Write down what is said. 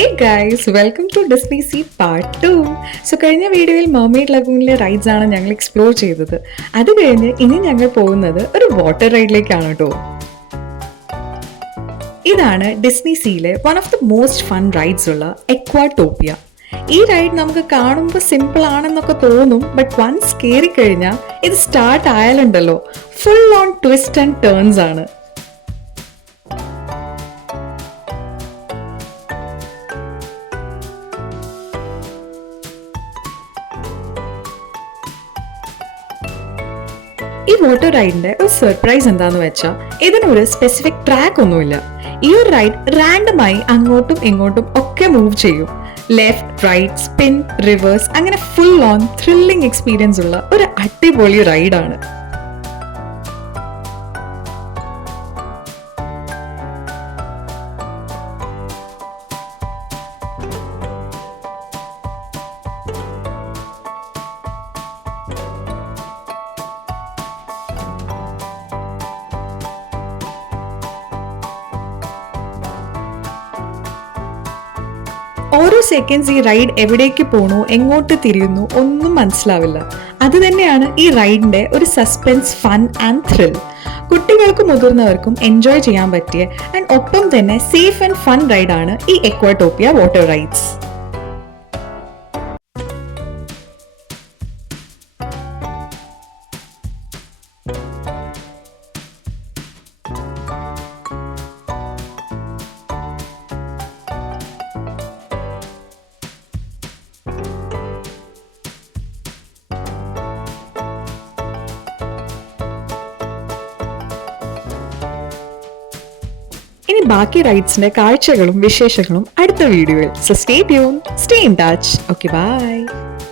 Hey guys, welcome to Disney sea part 2. So കഴിഞ്ഞ വീഡിയോയിൽ mermaid ലഗൂണിലെ rides ആണ് ഞങ്ങൾ എക്സ്പ്ലോർ ചെയ്തത്. അത് കഴിഞ്ഞ് ഇനി ഞങ്ങൾ പോകുന്നത് ഒരു വാട്ടർ റൈഡിലേക്കാണ് കേട്ടോ. ഇതാണ് ഡിസ്നി സീയിലെ one of the most fun rides ഉള്ള എക്വാടോപ്പിയ. ഈ റൈഡ് നമുക്ക് കാണുമ്പോൾ സിമ്പിൾ ആണെന്നൊക്കെ തോന്നും, ബട്ട് വൺസ് കയറി കഴിഞ്ഞാൽ ഇത് സ്റ്റാർട്ട് ആയാലുണ്ടല്ലോ full on twist and turns ആണ്. ഈ വാട്ടർ റൈഡിന്റെ ഒരു സർപ്രൈസ് എന്താന്ന് വെച്ചാൽ ഇതിനൊരു സ്പെസിഫിക് ട്രാക്ക് ഒന്നുമില്ല. ഈ ഒരു റൈഡ് റാൻഡമായി അങ്ങോട്ടും ഇങ്ങോട്ടും ഒക്കെ മൂവ് ചെയ്യും. ലെഫ്റ്റ്, റൈറ്റ്, സ്പിൻ, റിവേഴ്സ്, അങ്ങനെ ഫുൾ ഓൺ ത്രില്ലിംഗ് എക്സ്പീരിയൻസ് ഉള്ള ഒരു അടിപൊളി റൈഡാണ്. ഓരോ സെക്കൻഡ്സ് ഈ റൈഡ് എവിടേക്ക് പോണു, എങ്ങോട്ട് തിരിയുന്നു ഒന്നും മനസ്സിലാവില്ല. അത് തന്നെയാണ് ഈ റൈഡിന്റെ ഒരു സസ്പെൻസ്, ഫൺ ആൻഡ് ത്രിൽ. കുട്ടികൾക്കും മുതിർന്നവർക്കും എൻജോയ് ചെയ്യാൻ പറ്റിയ ആൻഡ് ഒപ്പം തന്നെ സേഫ് ആൻഡ് ഫൺ റൈഡാണ് ഈ എക്വാടോപ്പിയ വാട്ടർ റൈഡ്സ്. ഇനി ബാക്കി റൈഡ്സിന്റെ കാഴ്ചകളും വിശേഷങ്ങളും അടുത്ത വീഡിയോയിൽ. So stay tune, stay in touch. Okay, by.